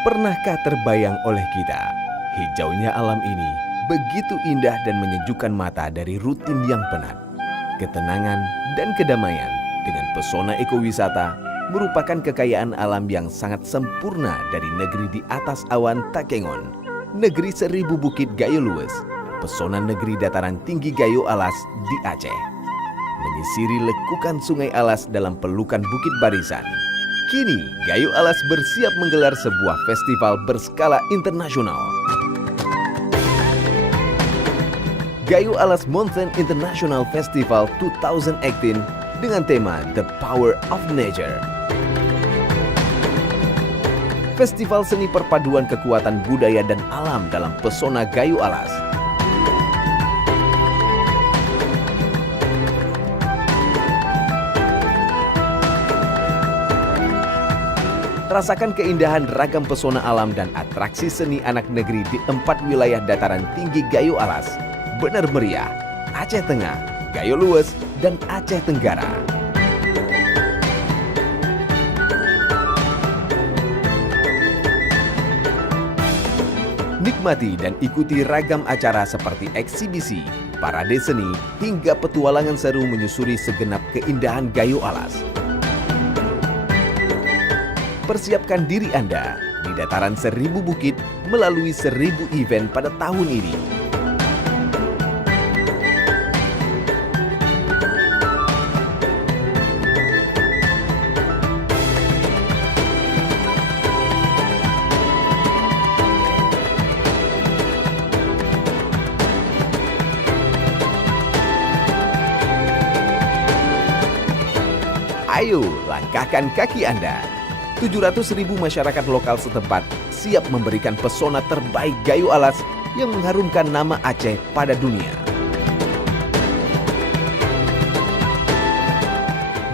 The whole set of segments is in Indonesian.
Pernahkah terbayang oleh kita, hijaunya alam ini begitu indah dan menyejukkan mata dari rutin yang penat. Ketenangan dan kedamaian dengan pesona ekowisata merupakan kekayaan alam yang sangat sempurna dari negeri di atas awan Takengon, negeri seribu bukit Gayo Luwes, pesona negeri dataran tinggi Gayo Alas di Aceh. Menyisiri lekukan sungai Alas dalam pelukan Bukit Barisan. Kini, Gayo Alas bersiap menggelar sebuah festival berskala internasional. Gayo Alas Mountain International Festival 2018 dengan tema The Power of Nature. Festival seni perpaduan kekuatan budaya dan alam dalam pesona Gayo Alas. Rasakan keindahan ragam pesona alam dan atraksi seni anak negeri di 4 wilayah dataran tinggi Gayo Alas, Bener Meriah, Aceh Tengah, Gayo Luwes, dan Aceh Tenggara. Nikmati dan ikuti ragam acara seperti eksibisi, parade seni, hingga petualangan seru menyusuri segenap keindahan Gayo Alas. Persiapkan diri Anda di dataran 1000 bukit melalui 1000 event pada tahun ini. Ayo, langkahkan kaki Anda. 700.000 masyarakat lokal setempat siap memberikan pesona terbaik Gayo Alas yang mengharumkan nama Aceh pada dunia.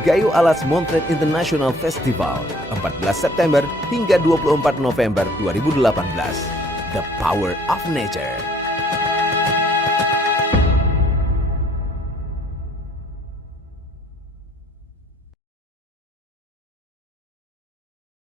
Gayo Alas Mountain International Festival 14 September hingga 24 November 2018. The Power of Nature.